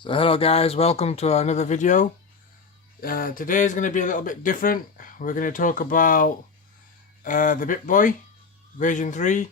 So hello guys, welcome to another video. Today is going to be a little bit different. We're going to talk about the BITTBOY version 3,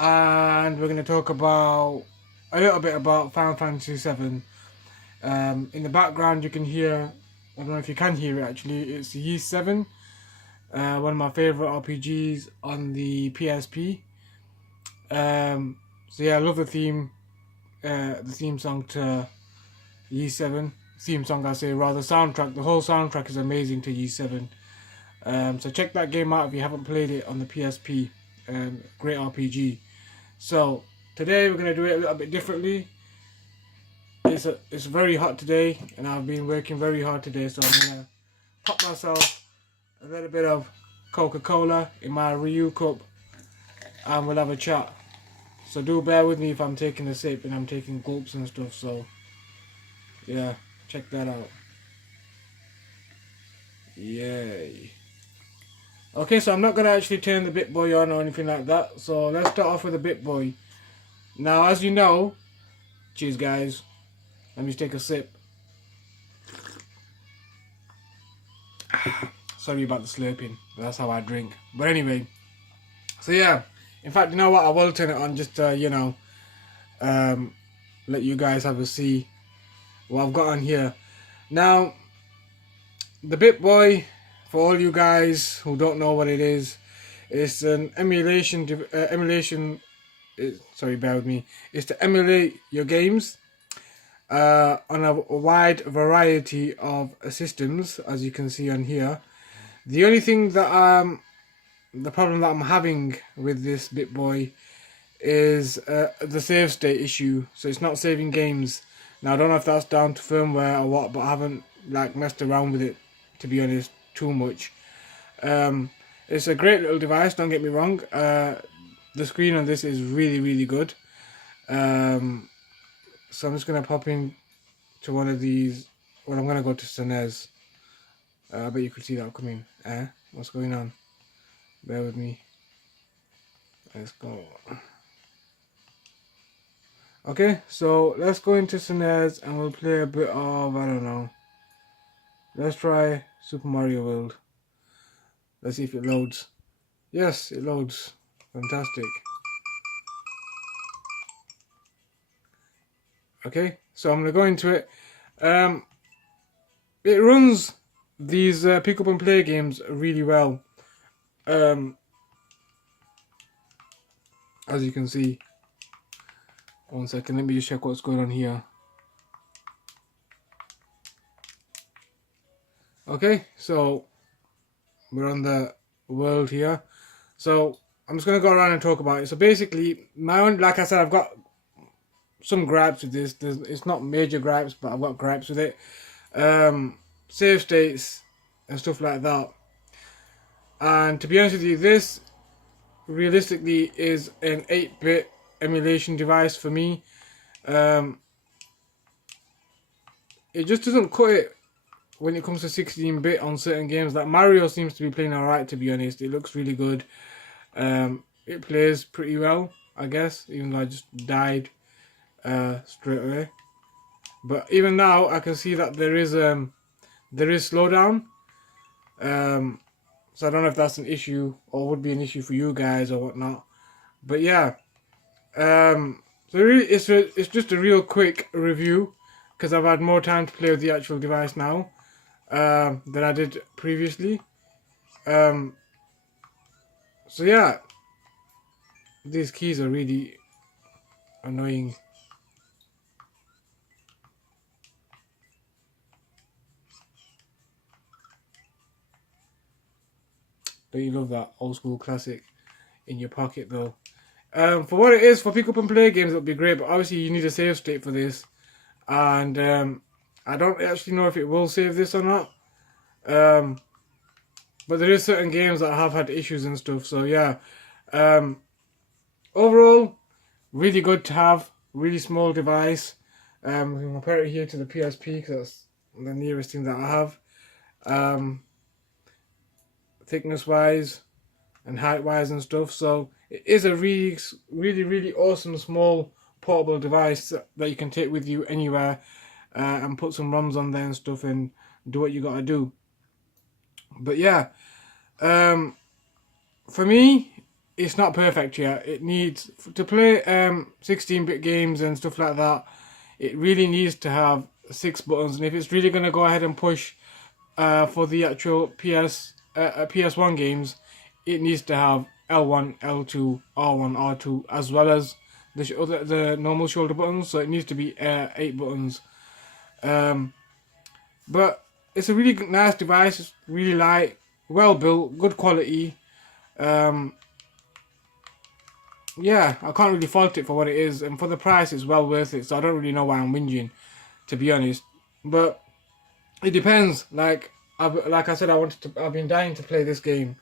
and we're going to talk about a little bit about Final Fantasy 7. In the background you can hear, I don't know if you can hear it actually, it's Yeast 7, one of my favourite RPGs on the PSP. So yeah, I love the theme song to Yeast 7. Theme song, I say, rather, soundtrack. The whole soundtrack is amazing to Yeast 7. So check that game out if you haven't played it on the PSP. Great RPG. So today we're going to do it a little bit differently. It's very hot today, and I've been working very hard today, so I'm going to pop myself a little bit of Coca-Cola in my Ryu cup, and we'll have a chat. So do bear with me if I'm taking a sip and I'm taking gulps and stuff, so yeah, check that out. Yay. Okay, so I'm not going to actually turn the BITTBOY on or anything like that, so let's start off with the BITTBOY. Now, as you know, cheers guys, let me just take a sip. Sorry about the slurping, but that's how I drink. But anyway, so yeah, in fact, you know what, I will turn it on just to, let you guys have a see what I've got on here. Now, the BITTBOY, for all you guys who don't know what it is, it's an sorry, bear with me. It's to emulate your games on a wide variety of systems, as you can see on here. The only thing that the problem that I'm having with this BITTBOY is the save state issue. So it's not saving games. Now I don't know if that's down to firmware or what, but I haven't messed around with it, to be honest, too much. It's a great little device, don't get me wrong. The screen on this is really good. So I'm just gonna pop in to one of these. Well, I'm gonna go to SNES. I bet you could see that coming. What's going on? Bear with me. Let's go. Okay, so let's go into SNES and we'll play a bit of, I don't know. Let's try Super Mario World. Let's see if it loads. Yes, it loads. Fantastic. Okay, so I'm gonna go into it. It runs these pick up and play games really well. As you can see. One second, let me just check what's going on here. Okay, so we're on the world here. So I'm just gonna go around and talk about it. So basically, like I said, I've got some gripes with this. It's not major gripes, but I've got gripes with it. Save states and stuff like that. And to be honest with you, this realistically is an 8-bit emulation device for me. It just doesn't cut it when it comes to 16-bit on certain games. Like Mario seems to be playing alright, to be honest. It looks really good. It plays pretty well, I guess, even though I just died straight away. But even now I can see that there is slowdown. So I don't know if that's an issue or would be an issue for you guys or whatnot. But yeah, so really, it's just a real quick review because I've had more time to play with the actual device now than I did previously. So yeah, these keys are really annoying. Don't you love that old school classic in your pocket though? For what it is, for pick up and play games, it would be great, but obviously you need a save state for this, and I don't actually know if it will save this or not. But there is certain games that have had issues and stuff, so yeah. Overall, really good to have, really small device. We can compare it here to the PSP because that's the nearest thing that I have. Thickness wise and height wise and stuff, so it is a really awesome small portable device that you can take with you anywhere. and put some ROMs on there and stuff and do what you gotta do. But yeah, for me, it's not perfect yet. It needs to play 16-bit games and stuff like that. It really needs to have 6 buttons, and if it's really gonna go ahead and push for the actual PS1 games, it needs to have L1, L2, R1, R2, as well as the normal shoulder buttons. So it needs to be 8 buttons. But it's a really nice device. It's really light, well built, good quality. Yeah, I can't really fault it for what it is, and for the price, it's well worth it. So I don't really know why I'm whinging, to be honest. But it depends. Like I said, I've been dying to play this game,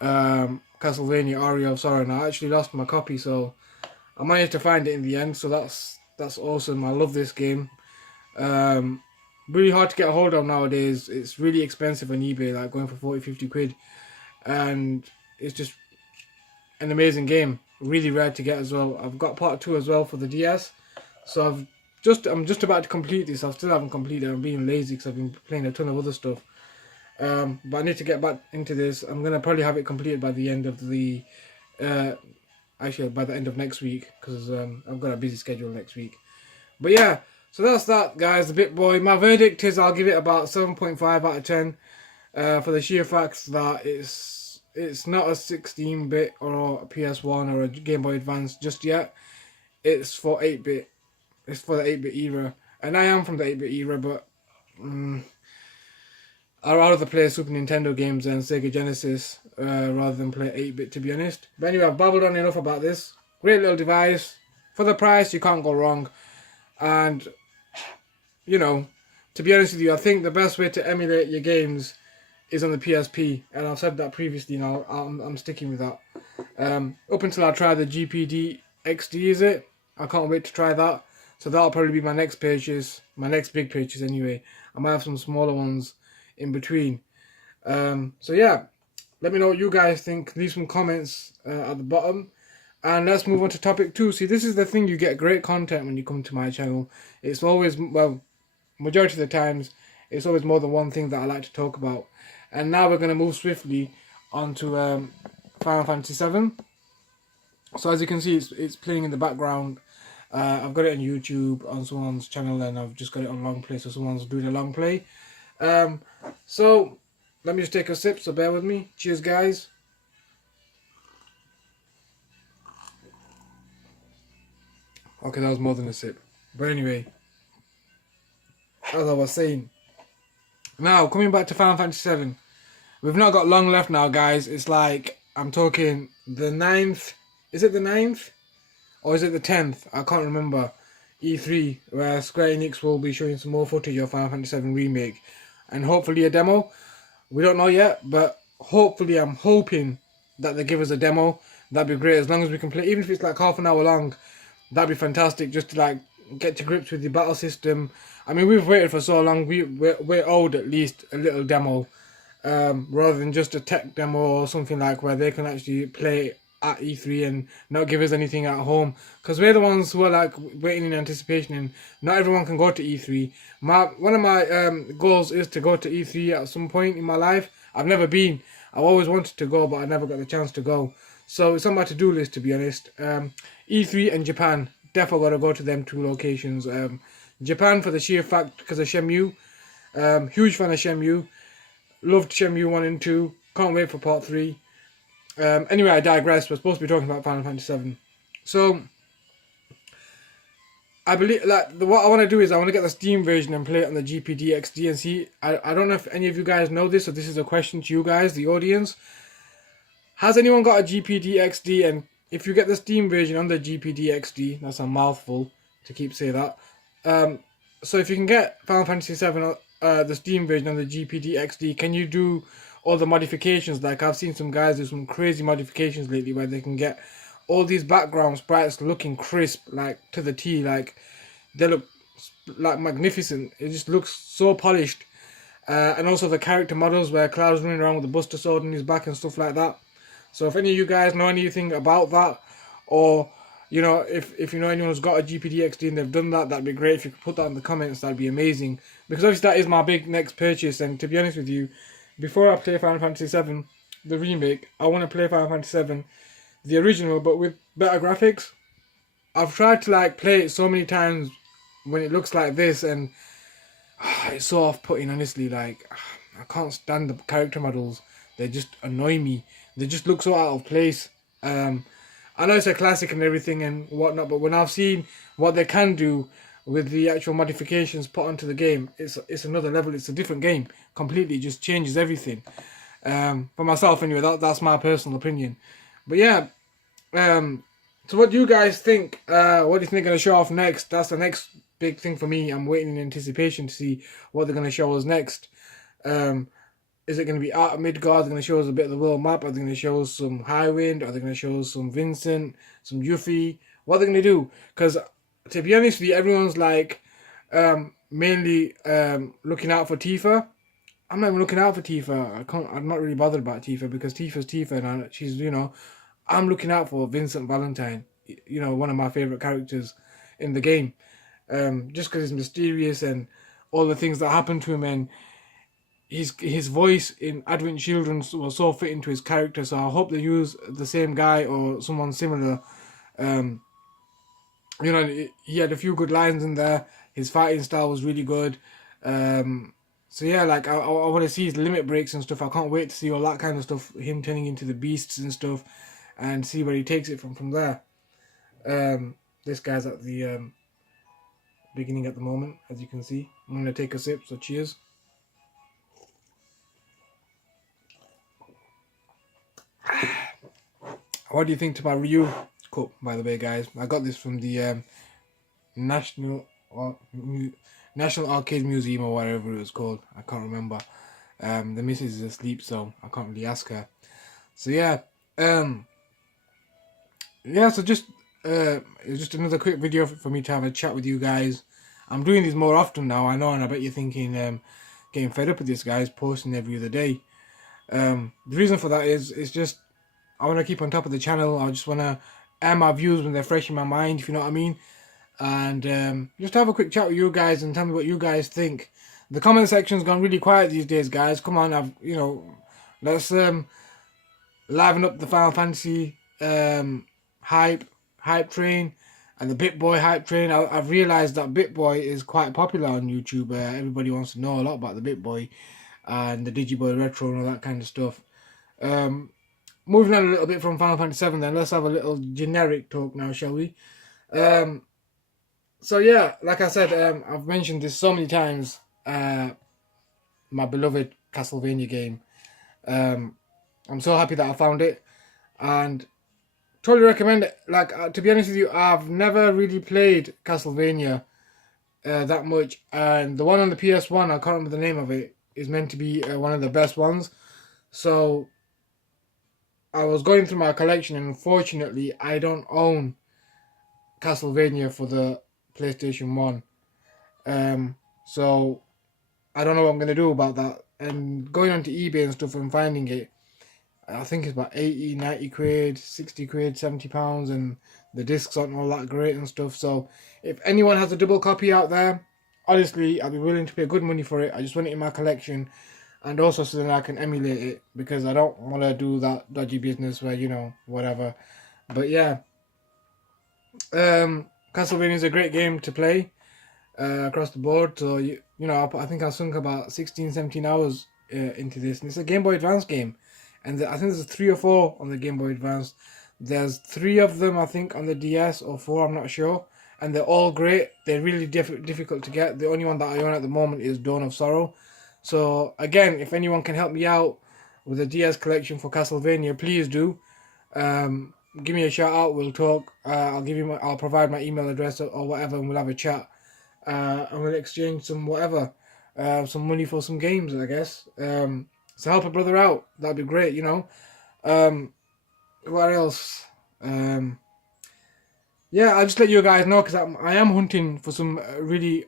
Castlevania Aria of Sorrow, and I actually lost my copy, so I managed to find it in the end. So that's awesome. I love this game. Really hard to get a hold of nowadays. It's really expensive on eBay, like going for 40-50 quid, and it's just an amazing game. Really rare to get as well. I've got part 2 as well for the DS, so I'm just about to complete this. I still haven't completed it. I'm being lazy because I've been playing a ton of other stuff. But I need to get back into this. I'm gonna probably have it completed by the end of the actually by the end of next week, because I've got a busy schedule next week. But yeah, so that's that, guys. The BITTBOY. My verdict is I'll give it about 7.5 out of 10 for the sheer fact that it's not a 16-bit or a PS1 or a Game Boy Advance just yet. It's for 8-bit. It's for the 8-bit era. And I am from the 8-bit era, but I'd rather play Super Nintendo games and Sega Genesis rather than play 8-bit, to be honest. But anyway, I've babbled on enough about this. Great little device. For the price, you can't go wrong. And, you know, to be honest with you, I think the best way to emulate your games is on the PSP, and I've said that previously. Now I'm sticking with that. Up until I try the GPD XD, is it? I can't wait to try that. So that'll probably be my next purchase, my next big purchase anyway. I might have some smaller ones in between. So yeah, let me know what you guys think. Leave some comments at the bottom, and let's move on to topic 2. See, this is the thing: you get great content when you come to my channel. It's always, well, majority of the times, it's always more than one thing that I like to talk about. And now we're going to move swiftly onto Final Fantasy VII. So as you can see, it's playing in the background. I've got it on YouTube on someone's channel, and I've just got it on long play, so someone's doing a long play. So let me just take a sip, so bear with me. Cheers, guys. Okay, that was more than a sip. But anyway, as I was saying, now coming back to Final Fantasy VII. We've not got long left now, guys. It's like, I'm talking the 9th. Is it the 9th? Or is it the 10th? I can't remember. E3, where Square Enix will be showing some more footage of Final Fantasy VII Remake. And hopefully a demo. We don't know yet, but hopefully, I'm hoping that they give us a demo. That'd be great, as long as we can play. Even if it's like half an hour long, that'd be fantastic, just to like get to grips with the battle system. I mean, we've waited for so long. We're owed at least a little demo. Rather than just a tech demo or something like where they can actually play at E3 and not give us anything at home, because we're the ones who are like waiting in anticipation, and not everyone can go to E3. One of my goals is to go to E3 at some point in my life. I've never been. I've always wanted to go, but I never got the chance to go. So it's on my to-do list, to be honest. E3 and Japan, definitely got to go to them 2 locations. Japan for the sheer fact because of Shenmue. Huge fan of Shenmue. Loved Shenmue 1 and 2. Can't wait for part 3. Anyway, I digress. We're supposed to be talking about Final Fantasy VII. So, I believe, like, what I want to do is I want to get the Steam version and play it on the GPD XD and see. I don't know if any of you guys know this, so this is a question to you guys, the audience. Has anyone got a GPD XD? And if you get the Steam version on the GPD XD, that's a mouthful to keep saying that. So if you can get Final Fantasy VII, the Steam version on the GPD XD, can you do all the modifications? Like, I've seen some guys do some crazy modifications lately where they can get all these background sprites looking crisp, like to the T, like they look like magnificent. It just looks so polished. And also the character models where Cloud's running around with the Buster Sword in his back and stuff like that. So if any of you guys know anything about that, or You know, if you know anyone who's got a GPD-XD and they've done that, that'd be great. If you could put that in the comments, that'd be amazing. Because obviously that is my big next purchase. And to be honest with you, before I play Final Fantasy VII, the remake, I want to play Final Fantasy VII, the original, but with better graphics. I've tried to like play it so many times when it looks like this, and it's so off-putting. Honestly, like I can't stand the character models. They just annoy me. They just look so out of place. I know it's a classic and everything and whatnot, but when I've seen what they can do with the actual modifications put onto the game, it's another level. It's a different game completely. It just changes everything. For myself anyway, that's my personal opinion. But yeah, so what do you guys think? What do you think they're going to show off next? That's the next big thing for me. I'm waiting in anticipation to see what they're going to show us next. Is it going to be out of Midgard? Are they going to show us a bit of the world map? Are they going to show us some Highwind? Are they going to show us some Vincent? Some Yuffie? What are they going to do? Because to be honest with you, everyone's like mainly looking out for Tifa. I'm not even looking out for Tifa. I'm not really bothered about Tifa because Tifa's Tifa and she's, you know, I'm looking out for Vincent Valentine. You know, one of my favorite characters in the game. Just because he's mysterious and all the things that happen to him, and his voice in Advent Children was so fitting to his character. So I hope they use the same guy or someone similar. You know, he had a few good lines in there. His fighting style was really good. So yeah, like I want to see his limit breaks and stuff. I can't wait to see all that kind of stuff. Him turning into the beasts and stuff, and see where he takes it from there. This guy's at the beginning at the moment, as you can see. I'm gonna take a sip. So cheers. What do you think to my Ryu cup, by the way, guys? I got this from the National Arcade Museum or whatever it was called. I can't remember. The missus is asleep, so I can't really ask her. So yeah, yeah. So just it's just another quick video for me to have a chat with you guys. I'm doing these more often now, I know, and I bet you're thinking, getting fed up with this, guys, posting every other day. The reason for that is it's just I want to keep on top of the channel. I just want to air my views when they're fresh in my mind, if you know what I mean. And just have a quick chat with you guys and tell me what you guys think. The comment section's gone really quiet these days, guys. Come on, let's liven up the Final Fantasy hype train and the BITTBOY hype train. I've realised that BITTBOY is quite popular on YouTube. Everybody wants to know a lot about the BITTBOY and the Digiboy Retro and all that kind of stuff. Moving on a little bit from Final Fantasy VII, then let's have a little generic talk now, shall we? So yeah, like I said, I've mentioned this so many times. My beloved Castlevania game. I'm so happy that I found it, and totally recommend it. Like to be honest with you, I've never really played Castlevania that much, and the one on the PS1, I can't remember the name of it, is meant to be one of the best ones. So I was going through my collection, and unfortunately, I don't own Castlevania for the PlayStation 1. So I don't know what I'm going to do about that. And going onto eBay and stuff and finding it, I think it's about 80, 90 quid, 60 quid, 70 pounds, and the discs aren't all that great and stuff. So if anyone has a double copy out there, honestly, I'll be willing to pay good money for it. I just want it in my collection, and also so that I can emulate it, because I don't want to do that dodgy business where, you know, whatever. But yeah, Castlevania is a great game to play across the board. So you know, I think I sunk about 16, 17 hours into this, and it's a Game Boy Advance game, and I think there's 3 or 4 on the Game Boy Advance. There's 3 of them, I think, on the DS, or 4, I'm not sure, and they're all great. They're really difficult to get. The only one that I own at the moment is Dawn of Sorrow. So again, if anyone can help me out with a DS collection for Castlevania, please do. Give me a shout out. We'll talk. I'll provide my email address or whatever, and we'll have a chat. And we'll exchange some whatever, some money for some games, I guess. So help a brother out. That'd be great, you know. What else? Yeah, I'll just let you guys know, because I am hunting for some really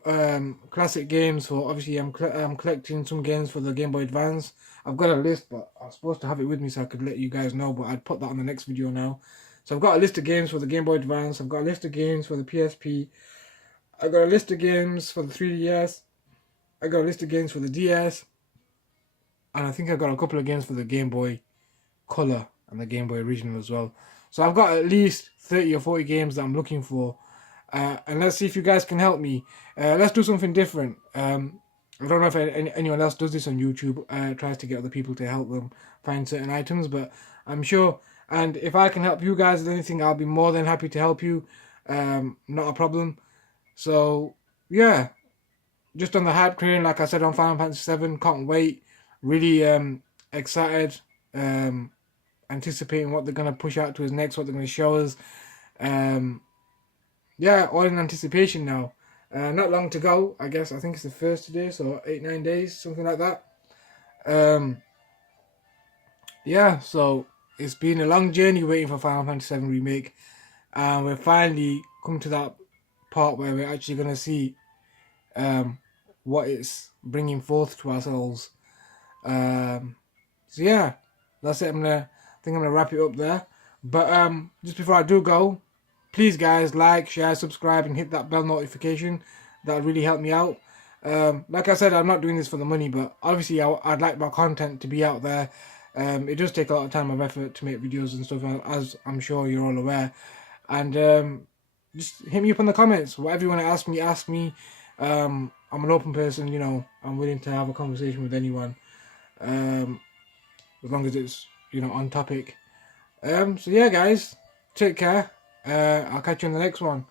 classic games. For obviously, I'm collecting some games for the Game Boy Advance. I've got a list, but I was supposed to have it with me so I could let you guys know, but I'd put that on the next video now. So I've got a list of games for the Game Boy Advance. I've got a list of games for the PSP. I've got a list of games for the 3DS. I got a list of games for the DS. And I think I've got a couple of games for the Game Boy Color and the Game Boy Original as well. So I've got at least 30 or 40 games that I'm looking for. And let's see if you guys can help me. Let's do something different. I don't know if anyone else does this on YouTube, tries to get other people to help them find certain items, but I'm sure, and if I can help you guys with anything, I'll be more than happy to help you. Not a problem. So, yeah, just on the hype train, like I said, on Final Fantasy VII, can't wait. Really excited, anticipating what they're going to push out to us next, what they're going to show us. Yeah, all in anticipation now. Not long to go, I guess. I think it's the first today, so 8-9 days, something like that. Yeah, so it's been a long journey waiting for Final Fantasy VII Remake, and we're finally come to that part where we're actually going to see what it's bringing forth to ourselves. So yeah, that's it. I think I'm gonna wrap it up there. But just before I do go, please guys, like, share, subscribe, and hit that bell notification. That really help me out. Like I said, I'm not doing this for the money, but obviously I'd like my content to be out there. It does take a lot of time and effort to make videos and stuff, as I'm sure you're all aware. And just hit me up in the comments. Whatever you want to ask me, ask me. I'm an open person, you know. I'm willing to have a conversation with anyone, as long as it's, you know, on topic. So yeah, guys, take care. I'll catch you in the next one.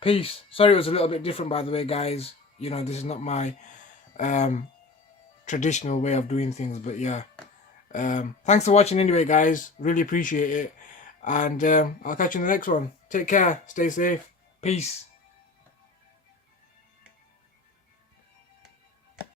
Peace. Sorry it was a little bit different, by the way, guys. You know, this is not my traditional way of doing things, but yeah. Thanks for watching anyway, guys. Really appreciate it. And I'll catch you in the next one. Take care. Stay safe. Peace.